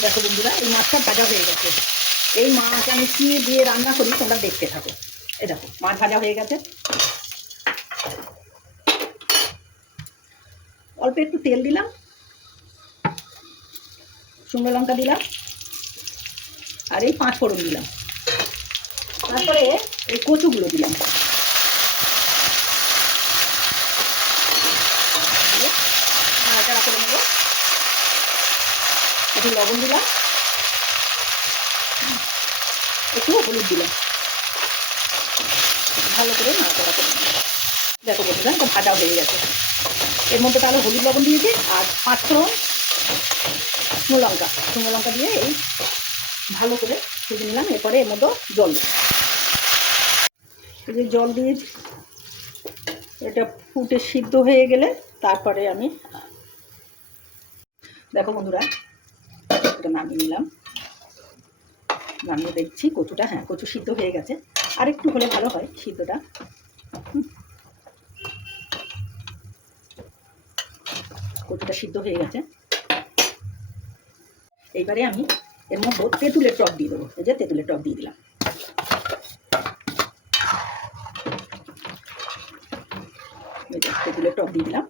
দেখো বন্ধুরা, এই মাছটা ভাজা হয়ে গেছে। এই মাছ আমি কি দিয়ে রান্না করি তোমরা দেখতে থাকো। এই দেখো মাছ ভাজা হয়ে গেছে। অল্প একটু তেল দিলাম, শুকনো লঙ্কা দিলাম, আর এই 5 ফোড়ন দিলাম। তারপরে এই কচুগুলো দিলাম, নাড়াচাড়া করে নেব। একটু লবণ দিলাম, একটু হলুদ দিলাম, ভালো করে নাড়াচাড়া করে নেব। দেখো বন্ধুরা, এটা ভাজা হয়ে গেছে। এর মধ্যে তাহলে হলুদ লবণ দিয়েছি আর 5 ফোড়ন, শুকনো লঙ্কা দিয়ে এই ভালো করে ভেজে নিলাম। এরপরে এর মধ্যে জল দিই। এই যে জল দিয়ে এটা ফুটে সিদ্ধ হয়ে গেলে তারপরে আমি দেখো বন্ধুরা, এটা নামিয়ে নিলাম। নামিয়ে দেখছি কচুটা, হ্যাঁ কচু সিদ্ধ হয়ে গেছে। আর একটু হলে ভালো হয় সিদ্ধটা। কচুটা সিদ্ধ হয়ে গেছে। এইবারে আমি এর মধ্যে তেঁতুলের টক দিয়ে দেবো। এই যে তেঁতুলের টক দিয়ে দিলাম। এই যে তেঁতুলের টক দিয়ে দিলাম।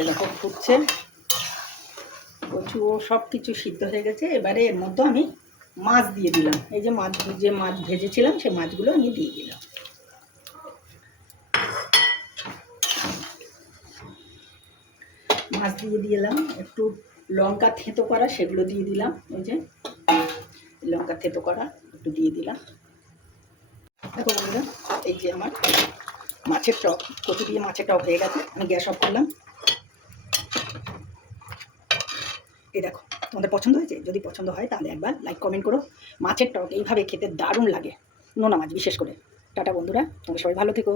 এরকম ফুটছে, কচু সব কিছু সিদ্ধ হয়ে গেছে। এবারে এর মধ্যে আমি মাছ দিয়ে দিলাম। এই যে মাছ ভেজেছিলাম সেই মাছগুলো আমি দিয়ে দিলাম। মাছ দিয়ে দিলাম, একটু লঙ্কা থেঁতো করা সেগুলো দিয়ে দিলাম। ওই যে লঙ্কা থেঁতো করা একটু দিয়ে দিলাম। দেখো বন্ধুরা, এই যে আমার মাছের টক, কচু দিয়ে মাছের টক হয়ে গেছে। আমি গ্যাস অফ করলাম। এই দেখো, তোমাদের পছন্দ হয়েছে? যদি পছন্দ হয় তাহলে একবার লাইক কমেন্ট করো। মাছের টক এইভাবে খেতে দারুণ লাগে, নোনা মাছ বিশেষ করে। টাটা বন্ধুরা, তোমরা সবাই ভালো থেকো।